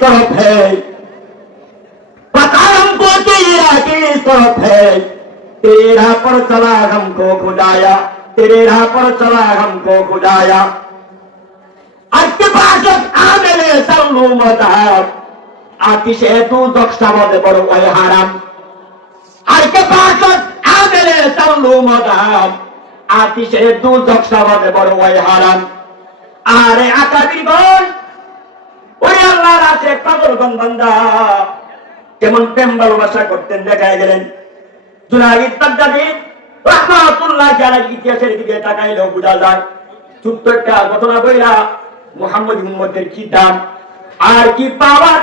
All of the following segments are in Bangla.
तरफ है, पता हमको तेरा किस तरफ है, तेरे राह पर चला हमको खुदाया, तेरे राह पर चला हमको खुदाया। अत्तिबासत आमेले सल्लू मदाब, आतिशे तू दक्षावद बड़ो वह हाराम। अत्तिबासत आमेले सल्लू मदाब, आतिशे तू दक्षावद बड़ो वह हाराम। आरे आकाबिर बोल, ওই আল্লাহর আছে পাগলগণ বান্দা কেমন প্রেম ভালোবাসা করতেন দেখায় গেলেন। জুনাইদ বাগদাদী রাহমাতুল্লাহ আলাইহি ইতিহাসের দিকে তাকাইলেও বোঝা যায় ছোট্ট একটা ঘটনা বইলা মুহাম্মদ উম্মতের কি দাম আর কি পাওয়ার।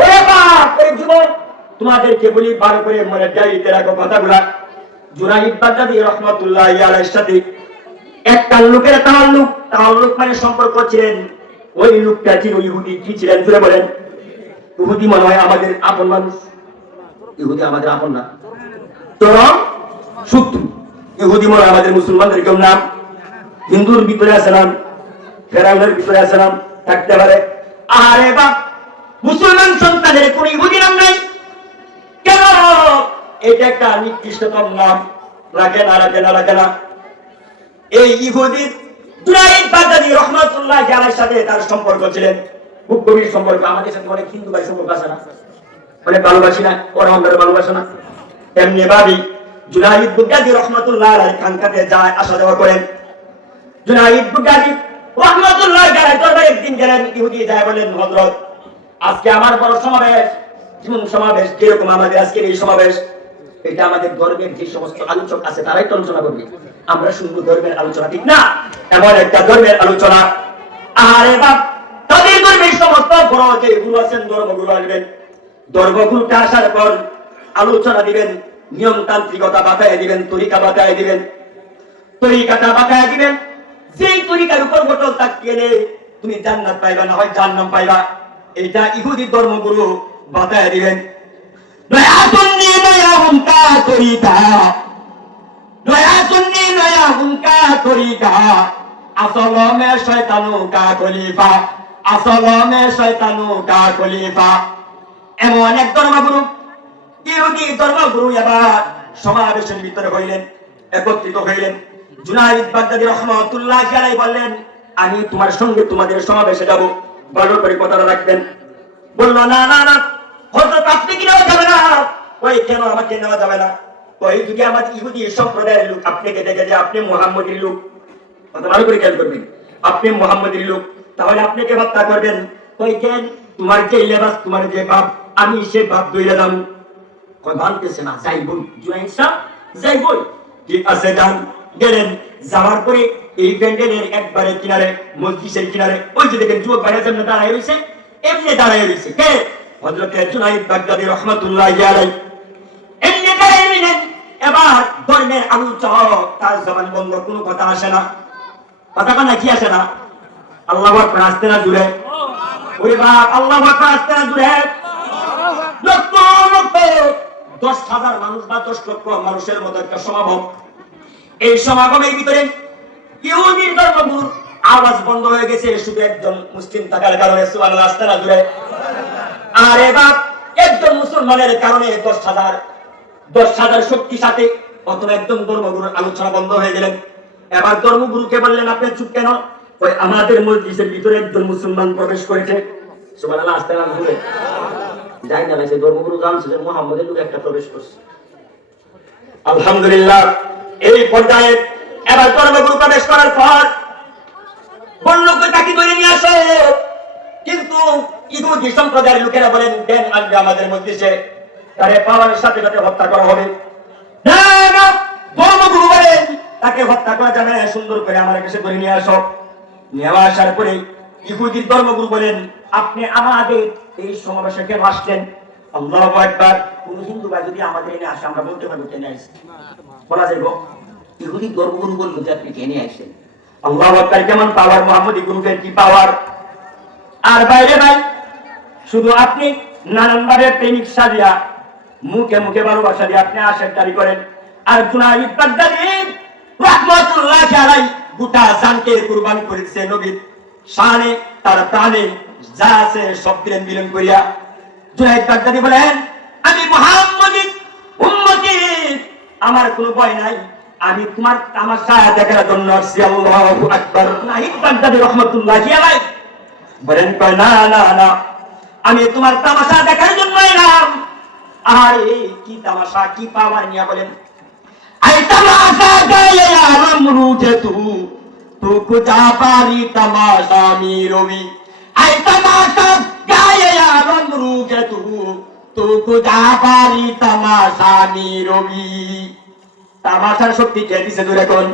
ওরে বাপ, ওই যুবক, তোমাদেরকে বলি বার করে মনে ডাইরিতে রাখো কথাগুলা। জুনাইদ বাগদাদী রাহমাতুল্লাহ আলাইহির সাথে একটা লোকের তাআল্লুক মানে সম্পর্ক ছিলেন। ওই লোকটা ছিল ইহুদি। কি ছিলেন জুড়ে বলেন? ইহুদি মনে হয় আমাদের আপন মানুষ। ইহুদি আমাদের আপন না, চরম শত্রু। ইহুদি মনে হয় আমাদের মুসলমানদের কেউ নাম। হিন্দুর ভিতরে আছে নাম, ফেরাউনের ভিতরে আছে নাম, থাকতে পারে। আরে বাপ, মুসলমান সন্তানের কোন ইহুদি নাম নাই কেন? এটা একটা নিকৃষ্টতম নাম। রাখে না। এই ইহুদি জুনাইদ বাগদাদী রাহমাতুল্লাহ আলাইহির সাথে তার সম্পর্ক ছিলেন খুব গভীর সম্পর্ক। আমাদের সাথে অনেক হিন্দু ভাই সম্পর্ক আছে না, অনেক ভালোবাসি না, ওরা আমাদের ভালোবাসে না। এমনি ভাবি জুনাইদ বাগদাদী রাহমাতুল্লাহ আলাইহি খানকাতে যায়, আসা যাওয়া করেন। জুনাইদ বাগদাদী রাহমাতুল্লাহ আলাইহি দরবারে একদিন গেলেন। ইহুদি যায় বলেন, হযরত, আজকে আমার বড় সমাবেশ, জীবন সমাবেশ, যেরকম আমাদের আজকের এই সমাবেশ, এটা আমাদের ধর্মের যে সমস্ত আলোচক আছে তারাই তো আলোচনা করবে। আমরা শুনবো ধর্মের আলোচনা, ঠিক না? এমন একটা ধর্মের আলোচনা। আরে বাপ, তাদের ধর্মের সমস্ত বড় যে গুরু আছেন, ধর্মগুরু আসবেন। ধর্মগুরুটা আসার পর আলোচনা দিবেন, নিয়মতান্ত্রিকতা বাতায় দিবেন, তরিকা বাতায় দিবেন, তরিকাটা বাতায় দিবেন। যেই তরিকার উপর বটল তাকিয়ে তুমি জান্নাত পাইবা, না হয় জাহান্নাম পাইবা, এটা ইহুদি ধর্মগুরু বাতায় দিবেন। নয়া সুন্নি নয়া উনকা তরিকা, নয়া সুন্নি নয়া উনকা তরিকা, আসল মে শয়তানু কা খলিফা, আসল মে শয়তানু কা খলিফা। এমন এক ধর্মগুরু, ইহুদি ধর্মগুরু এবার সমাবেশের ভিতরে হইলেন, একত্রিত হইলেন। জুনাইদ বাগদাদী রাহমাতুল্লাহ আলাইহি বললেন, আমি তোমার সঙ্গে তোমাদের সমাবেশে যাব, ভালো করে কথাটা রাখবেন। বলল, না, হযরত আপনি কি নেওয়া যাবে না? ওই কেন আমাকে নেওয়া যাবে না? ওই যদি আমাদের ইহুদি সম্প্রদায়ের লোক আপনাকে দেখে যে আপনি মুহাম্মদের লোক, কথা ভালো করে খেয়াল করবেন, আপনি মুহাম্মদের লোক, তাহলে আপনাকে হত্যা করবেন। ওই কেন তোমার যে লেবাস, তোমার যে বাপ, আমি সে বাপ দইরা দাম। কই মানতেছে না, যাইবই। জুনাইদ সাহেব যাইবই। ঠিক আছে, যান। গেলেন। যাওয়ার পরে এই প্যান্ডেলের একবারে কিনারে, মসজিদের কিনারে, ওই যে দেখেন যুবক ভাইরা যেমন দাঁড়ায় রয়েছে, এমনি দাঁড়ায় রয়েছে। কে? হযরত জুনাইদ বাগদাদী রাহমাতুল্লাহ আলাইহি। এমনি দাঁড়ায় রইলেন। এবার ধর্মের আলোচনা, তার জবান বন্ধ, কোনো কথা আসে না। কথা কানা কি আসে না? আল্লাহু আকবার আসতে না জুড়ে। ওরে বাপ, আল্লাহু আকবার আসতে না জুড়ে। লক্ষ 10,000 মানুষ বা 10 লক্ষ মানুষের মতো একটা সমাগম। এই সমাগমের ভিতরে ইহুদির ধর্মগুরুর আওয়াজ বন্ধ হয়ে গেছে, শুধু একজন মুসলিম থাকার কারণে। সুবহানাল্লাহ, আসতে না জুড়ে। আরে বাপ, একজন মুসলমানের কারণে 10,000 শক্তির সাথে অথবা একজন ধর্মগুরুর আলোচনা বন্ধ হয়ে গেলেন। এবার ধর্মগুরুকে বললেন, আপনি চুপ কেন? ওই আমাদের মসজিদের ভিতরে একজন মুসলমান প্রবেশ করেছে। সুবহানাল্লাহ, আসতে না জুড়ে। যাই না, সে ধর্মগুরু জানছিলেন মুহাম্মদের লোক একটা প্রবেশ করছে। আলহামদুলিল্লাহ, এই পর্যায়ে এবার ধর্মগুরু প্রবেশ করার পর বললোকে তাকে ধরে নিয়ে আসো। কিন্তু ইহুদি সম্প্রদায়ের লোকেরা বলেন, দেন আনবে আমাদের মসজিদে, তারে পাওয়ার সাথে সাথে হত্যা করা হবে। না, ধর্মগুরু বলেন তাকে হত্যা করা যাবে না, সুন্দর করে আমার কাছে ধরে নিয়ে আসো। নিয়ে আসার পরে ইহুদির ধর্মগুরু বলেন, আপনি আমাদের এই সমাবেশে কেন আসলেন? আল্লাহু আকবার। কোন হিন্দু ভাই যদি আমাদের এনে আসে, আমরা বলতে পারবো কেন আসছে, বলা যাইব। ইহুদি ধর্মগুরু বলল যে আপনি কেন আসেন। আল্লাহু আকবার। কেমন পাওয়ার মুহাম্মদী গুরুদের, কি পাওয়ার! আর বাইরে ভাই, শুধু আপনি নানান ভাবে প্রেমিক সাজিয়া, মুখে মুখে ভালোবাসা দিয়ে আপনি আশেকদারি করেন। আর জুনাইদ বাগদাদী রাহমাতুল্লাহ আলাইহি গোটা জানকে কুরবান করেছে নবীর শানে, তার প্রাণে যা আছে সব দিলেন বিলীন করিয়া জুনাইদ বাগদাদি বলেন, আমি মুহাম্মাদের উম্মতি, আমার কোনো ভয় নাই, আমি তোমার তামাশা দেখার জন্য আসছি। আল্লাহু আকবার। জুনাইদ বাগদাদি রাহমাতুল্লাহি আলাইহি বলেন, কয় না না না, আমি তোমার তামাশা দেখার জন্য এলাম। আরে কি তামাশা, কি পাওয়ার নিয়ে বলেন। আই তামাশা গায়ে নমরুদে তু কুজা পারি তামাশা মিরবি। আই তামাশা গায়ে নমরুদে তু কুজা পারি তামাশা মিরবি। তামাশার শক্তি কে দিছে জোরে কোন,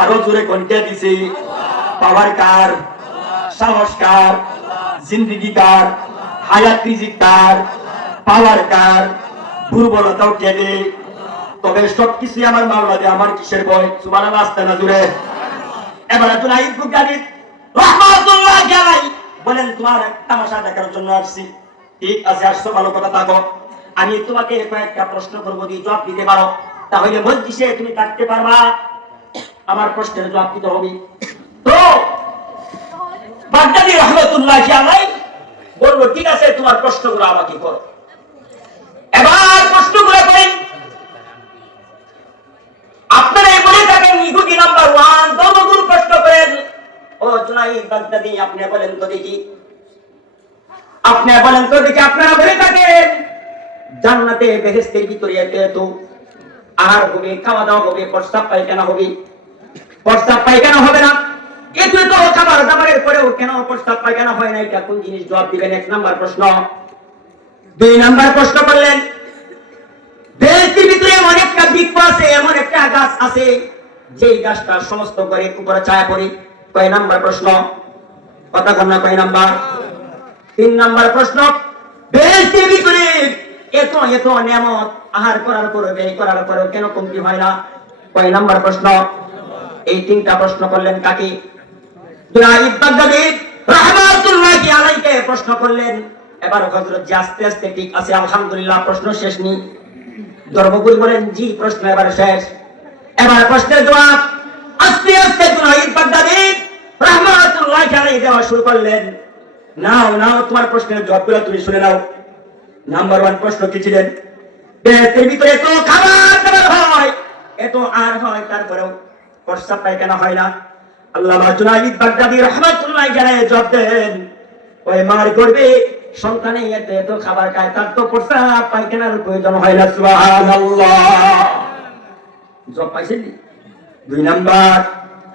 আরো জোরে কোন কে দিছে? পাওয়ার কার, সাহস কার, জিন্দেগি কার, হায়াত রিজিক কার, পাওয়ার কার, দুর্বলতাও কে দেয়? তবে সবকিছু আমার মাওলা দে, আমার কিসের ভয়? সুবহানাল্লাহ, আস্তে না জোরে। এবারে জুনাইদ বাগদাদি রাহমাতুল্লাহি আলাইহি বলেন, তোমার তামাশা দেখার জন্য আসছি। ঠিক আছে, আসছো, ভালো কথা। থাকো, আমি তোমাকে কয়েকটা প্রশ্ন করবো, যদি জবাব দিতে পারো তাহলে মজলিসে তুমি থাকতে পারবা, আমার প্রশ্নের জবাব দিতে হবে। তো বাগদাদি রাহমাতুল্লাহি আলাইহি বলল, ঠিক আছে, তোমার প্রশ্নগুলো আমাকে করো। এবার প্রশ্নগুলো করেন। আপনারা বলে থাকেন ইহুদি নাম্বার 1 ধর্মগুরু প্রশ্ন করেন, ও জুনাইদ বাগদাদি আপনি বলেন তো দেখি, আপনি বলেন তো দেখি, আপনারা বলে থাকেন জান্নাতে বেহেশতের ভিতরে এত আহার হবে, খাওয়া দাওয়া হবে, প্রস্রাব পায়খানা হবে। প্রস্রাব পায়খানা হবে না, এত তো খাবার দাবারের পরেও কেন প্রস্রাব পায়খানা হয় না, এটা কোন জিনিস? জবাব দিবেন। 1 নাম্বার প্রশ্ন। 2 নাম্বার প্রশ্ন করলেন, বেহেশতের ভিতরে এমন একটা বৃক্ষ আছে, এমন একটা গাছ আছে, যে গাছটা সমস্ত ঘরের উপরে ছায়া পড়ে। কয় নাম্বার প্রশ্ন? কথা কন না, কয় নাম্বার? 3 নাম্বার প্রশ্ন, বেহেশতের ভিতরে এত এত নিয়ামত আহার করার পরে, ব্যয় করার পরে কেন কমতি হয় না? কয় নাম্বার প্রশ্ন? এই 3টা প্রশ্ন করলেন কাকে? জুনাইদ বাগদাদি রাহমাতুল্লাহি আলাইহি প্রশ্ন করলেন। এবার হযরত জি আস্তে আস্তে, ঠিক আছে আলহামদুলিল্লাহ, প্রশ্ন শেষ নি? ধর্মগুরু বলেন, জি প্রশ্ন এবার শেষ। এবার প্রশ্নের জবাব আস্তে আস্তে জুনাইদ বাগদাদি রাহমাতুল্লাহি আলাইহি দেওয়া শুরু করলেন। নাও নাও, তোমার প্রশ্নের জবাবগুলো তুমি শুনে নাও। নাম্বার 1 প্রশ্ন কি ছিলেন? বেহেশতের ভিতরে এত খাবার দাবার হয়, এত আর হয়, তারপরেও প্রস্রাব পায়খানা হয় না। আল্লামা জুনাইদ বাগদাদি রাহমাতুল্লাহি আলাইহি জবাব দেন, ওই মার করবে সন্তানে এত এত খাবার খায়, তার তো প্রস্রাব পায়খানার প্রয়োজন হয় না। সুবহানাল্লাহ। জবাব পাইছেন? 2 নাম্বার,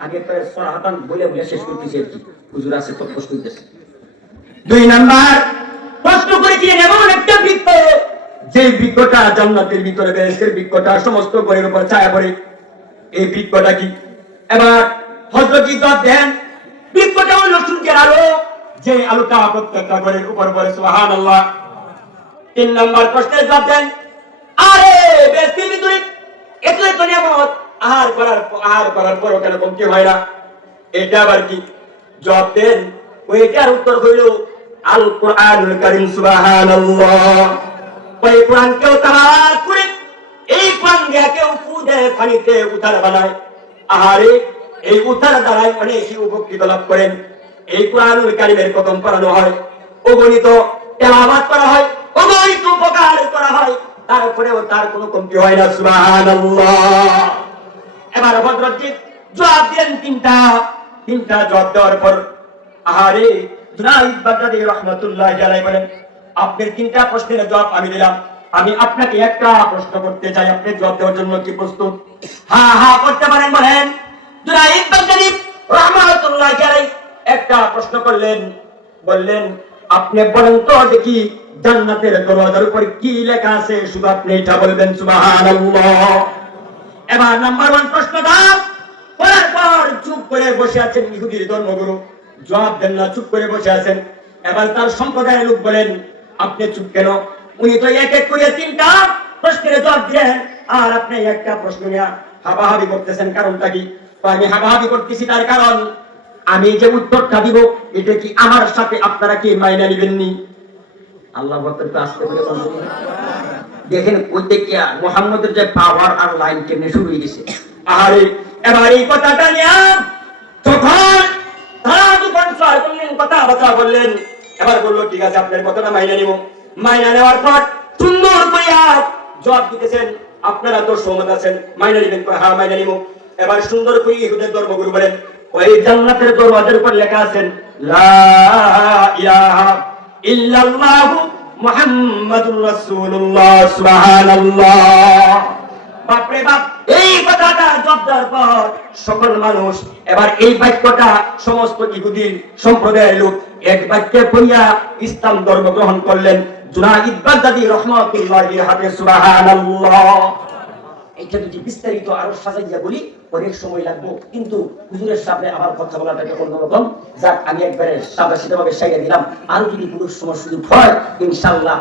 আগে তো সরাহাতান বলে বলে শেষ করতেছি, আর কি হুজুর আছে তো প্রশ্ন দিতেছে। 2 নাম্বার প্রশ্ন করেছিলেন এমন একটা বৃক্ষ, যে বৃক্ষটা জান্নাতের ভিতরে, বেহেশতের বৃক্ষটা সমস্ত ঘরের উপর ছায়া পড়ে। এই বৃক্ষটা কি? এবার হযরত জি জবাব দেন, বৃক্ষটা হলো সূর্যের আলো, যে আলোটা প্রত্যেকটা ঘরের উপর পড়ে। সুবহানাল্লাহ। 3 নাম্বার প্রশ্নের জবাব দেন, আরে বেহেশতের ভিতরে এত এত নিয়ামত আহার করার পর কেন কমতি হয় না? এটা আবার কি? জবাব দেন, ওইটার উত্তর হইল আল কোরআনুল কারীম। সুবহানাল্লাহ। ওই কোরআন কেউ তালাওয়াত করে, এই কোরআন দিয়ে কেউ ফু দেয়, পানিতে উতার বানায়, আহারে এই উতার দ্বারাই অনেকেই উপকৃত লাভ করেন। এই কোরআনুল কারীমের খতম পড়ানো হয়, অগণিত তেলাওয়াত করা হয়, অগণিত উপকার করা হয়, তারপরেও তার কোনো কমতি হয় না। সুবহানাল্লাহ। এবার হযরত জি জবাব দেন 3টা জবাব দেওয়ার পর, আহারে জুনাইদ বাগদাদি রাহমাতুল্লাহি আলাইহি বলেন, আপনার 3টা প্রশ্নের জবাব আমি দিলাম, আমি আপনাকে একটা প্রশ্ন করতে চাই, আপনি জবাব দেওয়ার জন্য কি প্রস্তুত? হ্যাঁ হ্যাঁ করতে পারেন, বলেন। জুনাইদ বাগদাদি রাহমাতুল্লাহি আলাইহি একটা প্রশ্ন করলেন, বললেন, আপনি বলেন তো দেখি জান্নাতের দরওয়াজার উপর কি লেখা আছে, শুধু আপনি এটা বলবেন। সুবহানাল্লাহ। এবার নাম্বার 1 প্রশ্ন দাও করার পর চুপ করে বসে আছেন ইহুদির ধর্মগুরু, জবাব দেন না, চুপ করে বসে আছেন। এবার তার সম্প্রদায়ের লোক বলেন, আপনি চুপ কেন? উনি তো এক এক করে 3টা প্রশ্নের জবাব দিলেন, আর আপনি একটা প্রশ্ন নিয়ে হাবাহাবি করতেছেন, কারণটা কি? আমি হাবাহাবি করতেছি তার কারণ, আমি যে উত্তরটা দিব এটা কি আমার সাথে আপনারা কি মাইনা নেবেননি? আল্লাহ বলতে আসতে বলে দেখেন, ওই দেখিয়া মুহাম্মদের যে পাওয়ার আর লাইন কেমনে শুরু হয়ে গেছে। আরে এবার এই কথাটা নিয়ে যখন তারা যখন কথা বললেন, এবার বললো ঠিক আছে আপনার কথাটা মাইনা নিব। মাইনা নেওয়ার পর সুন্দর করিয়া জবাব দিতেছেন, আপনারা তো সহমত আছেন, মাইনা নিবেন? হ্যাঁ মাইনা নিব। এবার সুন্দর করে ইহুদের ধর্মগুরু বলেন, ওই জান্নাতের দরওয়াজার উপর লেখা আছেন লা ইলাহা ইল্লাল্লাহু মুহাম্মাদুর রাসূলুল্লাহ। সুবহানাল্লাহ। বাপরে বাপ, এই কথাটা জব্দার পর সকল মানুষ এবার এই বাক্যটা সমস্ত ইহুদি সম্প্রদায়ের লোক এক বাক্যে পড়িয়া ইসলাম ধর্ম গ্রহণ করলেন। জুনাইদ বাগদাদী রাহমাতুল্লাহি আলাইহি। সুবহানাল্লাহ। এটা যদি বিস্তারিত আরো সাজাইয়া বলি অনেক সময় লাগবে, কিন্তু হুজুরের সামনে আমার কথা বলাটা অন্যরকম। যাক, আমি একবারে সাদাসিধাভাবে সাইয়া দিলাম। আর যদি কোনো সময় সুযোগ হয় ইনশাআল্লাহ,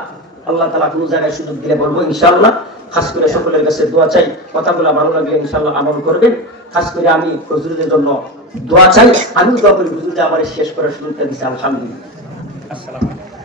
আল্লাহ তাআলা কোনো জায়গায় সুযোগ দিলে বলবো ইনশাআল্লাহ। খাস করে সকলের কাছে দোয়া চাই, কথাগুলো ভালো লাগলে ইনশাআল্লাহ আমল করবেন। খাস করে আমি হুজুরদের জন্য দোয়া চাই, আমিও দোয়া করি হুজুর যে আমার শেষ করার সুযোগটা দিচ্ছে। আলহামদুলিল্লাহ। আসসালামু আলাইকুম।